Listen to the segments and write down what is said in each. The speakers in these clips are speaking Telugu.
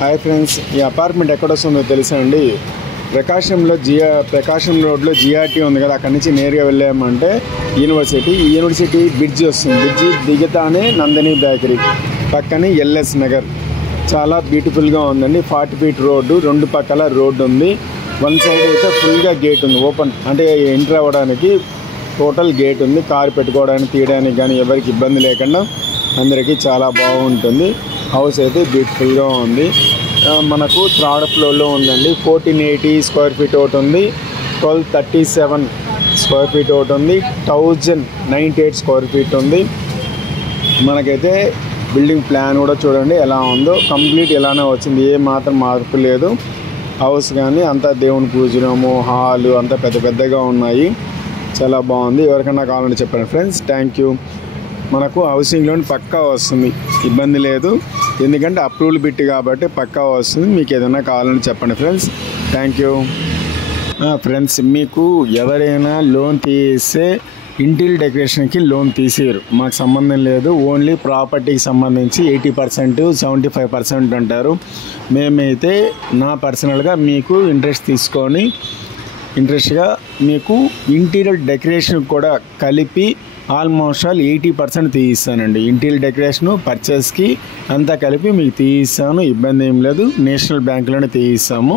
హాయ్ ఫ్రెండ్స్, ఈ అపార్ట్మెంట్ ఎక్కడ వస్తుందో తెలుసా అండి? ప్రకాశం రోడ్లో జిఆర్టీ ఉంది కదా, అక్కడి నుంచి నేరుగా వెళ్ళామంటే యూనివర్సిటీ బ్రిడ్జ్ వస్తుంది. బ్రిడ్జ్ దిగుతానే నందిని బేకరీ, పక్కనే ఎల్ఎస్ నగర్. చాలా బ్యూటిఫుల్గా ఉందండి. 40 ఫీట్ రోడ్డు, రెండు పక్కల రోడ్డు ఉంది. వన్ సైడ్ అయితే ఫుల్గా గేట్ ఉంది, ఓపెన్ అంటే ఎంటర్ అవ్వడానికి టోటల్ గేట్ ఉంది. కారు పెట్టుకోవడానికి తీయడానికి కానీ ఎవరికి ఇబ్బంది లేకుండా అందరికీ చాలా బాగుంటుంది. హౌస్ అయితే బ్యూటిఫుల్గా ఉంది. మనకు 3rd ఫ్లోర్లో ఉందండి. 1480 స్క్వేర్ ఫీట్ ఒకటి ఉంది, 1237 స్క్వేర్ ఫీట్ ఒకటి ఉంది, 1098 స్క్వేర్ ఫీట్ ఉంది. మనకైతే బిల్డింగ్ ప్లాన్ కూడా చూడండి ఎలా ఉందో, కంప్లీట్ ఇలానే వచ్చింది, ఏ మాత్రం మార్పు లేదు. హౌస్ కానీ అంతా దేవుని పూజనము, హాలు అంతా పెద్దగా ఉన్నాయి. చాలా బాగుంది. ఎవరికైనా కావాలంటే చెప్పండి ఫ్రెండ్స్. Thank you. మనకు హౌసింగ్ లోన్ పక్కా వస్తుంది, ఇబ్బంది లేదు. ఎందుకంటే అప్రూవల్ బిట్ కాబట్టి పక్కా వస్తుంది. మీకు ఏదైనా కావాలని చెప్పండి ఫ్రెండ్స్. Thank you. ఫ్రెండ్స్, మీకు ఎవరైనా లోన్ తీస్తే ఇంటీరియర్ డెకరేషన్కి లోన్ తీసేయరు, మాకు సంబంధం లేదు. ఓన్లీ ప్రాపర్టీకి సంబంధించి 80%, 75% అంటారు. మేమైతే నా పర్సనల్గా మీకు ఇంట్రెస్ట్గా మీకు ఇంటీరియర్ డెకరేషన్ కూడా కలిపి ఆల్మోస్ట్ ఆల్ 80% తీయిస్తానండి. ఇంటీరియర్ డెకరేషను పర్చేస్కి అంతా కలిపి మీకు తీయిస్తాను, ఇబ్బంది ఏం లేదు. నేషనల్ బ్యాంకులోనే తీయిస్తాము.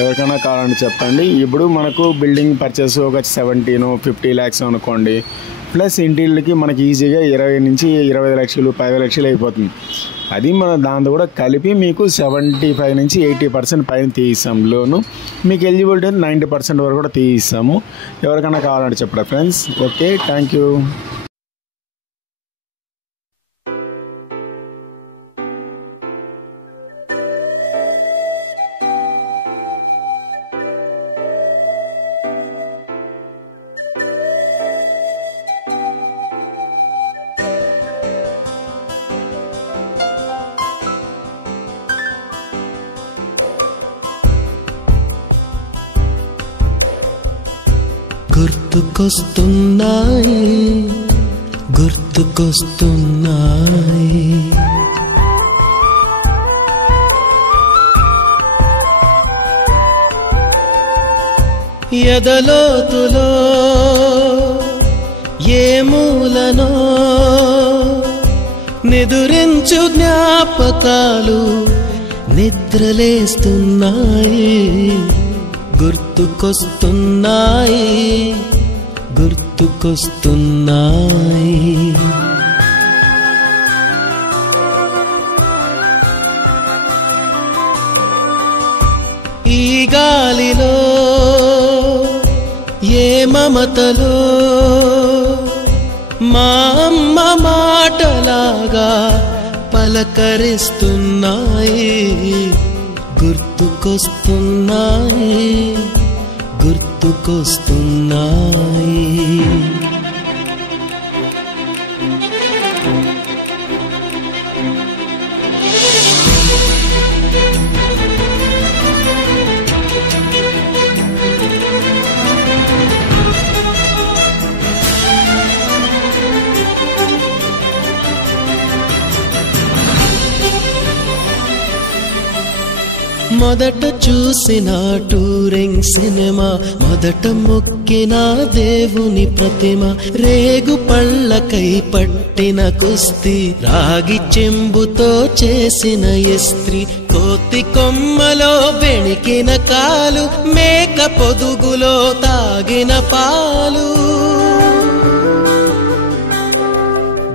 ఎవరికైనా కావాలని చెప్పండి. ఇప్పుడు మనకు బిల్డింగ్ పర్చేస్ ఒక 17-50 lakhs అనుకోండి, ప్లస్ ఇంటీరియర్కి మనకి ఈజీగా 20 నుంచి 25 లక్షలు 10 లక్షలు అయిపోతుంది. అది మన దాంతో కూడా కలిపి మీకు 75 నుంచి 80% పైన తీయిస్తాం లోను. మీకు ఎలిజిబిలిటీ 90% వరకు కూడా తీయిస్తాము. ఎవరికైనా కావాలంటే చెప్పండి ఫ్రెండ్స్. Okay, thank you. గుర్తుకొస్తున్నాయి ఎదలోతులో ఏ మూలనో నిదురించు జ్ఞాపకాలు నిద్రలేస్తున్నాయి. గుర్తుకొస్తున్నాయి. ఈ గాలిలో ఏ మమతలో మా అమ్మ మాటలాగా పలకరిస్తున్నాయి. గుర్తుకొస్తున్నాయి. మొదట చూసిన టూరింగ్ సినిమా, మొదట మొక్కిన దేవుని ప్రతిమ, రేగు పళ్ళకై పట్టిన కుస్తీ, రాగి చెంబుతో చేసిన ఇస్త్రీ, కోతి కొమ్మలో బెణికిన కాలు, మేక పొదుగులో తాగిన పాలు,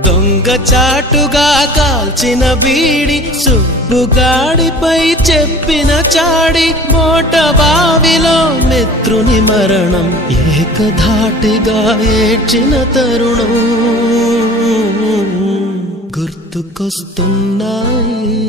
దొంగ చాటుగా కాల్చిన బీడి, సుబ్బుగాడిపై చెప్పిన చాడి, మోట బావిలో మిత్రుని మరణం, ఏకధాటిగా ఏడ్చిన తరుణం. గుర్తుకొస్తున్నాయి.